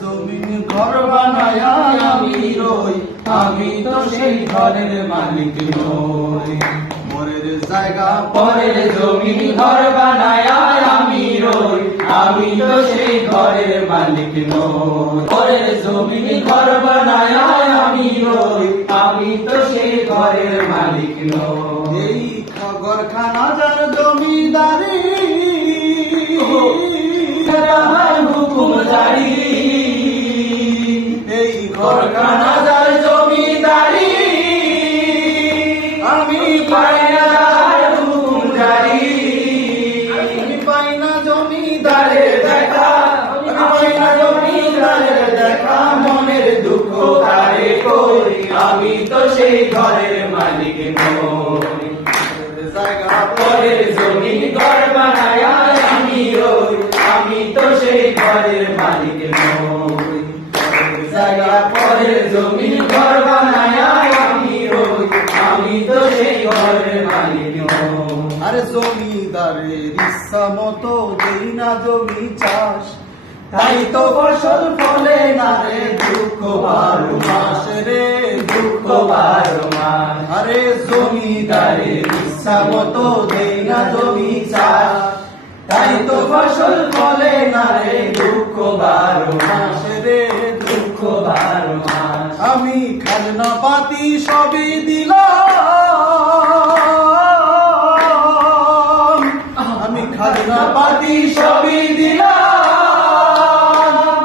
জমিন ঘর বানায় আমি রই আমি তো সেই ঘরের মালিক নই। মোরের জায়গা পরের জমিন ঘর বানায় আমি রই আমি তো সেই ঘরের মালিক নই। পরের জমিন ঘর বানায় আমি রই আমি তো সেই ঘরের মালিক নই। এই ঘরখানা যার জমিদারি হুকুম জারি। আমি তো সেই যার জায়গা পরের জমিন ঘর বানায় আমি রই আমি তো সেই ঘরের মালিক আরে জমিদারের ইচ্ছা মতো দেই না জমি চাষ। তাই তো ফসল ফলে না রে দুঃখ বারো মাস মাস রে দুঃখ বারো মাস। আরে জমিদারের ইচ্ছা মতো দেই না জমি চাষ। তাই তো ফসল ফলে না রে দুঃখ বারো মাস খাজনা পাতি সবই দিলাম আমি খাজনা পাতি সবই দিলাম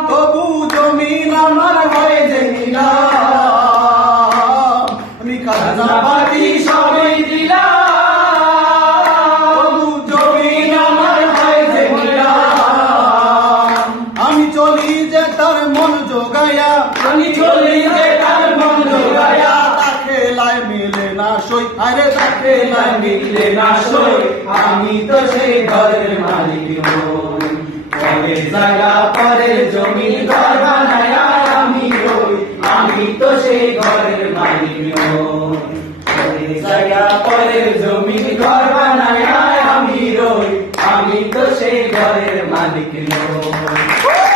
তবু জমিন আমার হয়ে যে নিলাম। আমি খাজনা পাতি সবই আমি চলি যে তার মন জোগায়া। আমি চলি সই, আরে তাকে লাই না সই। আমি তো সেই ঘরের মালিক নই। পরের জায়গা পরের জমি, ঘর বানায় আমি রই। আমি তো সেই ঘরের মালিক নই। পরের জায়গা পরের জমি, ঘর বানায় আমি রই। আমি তো সেই ঘরের মালিক নই।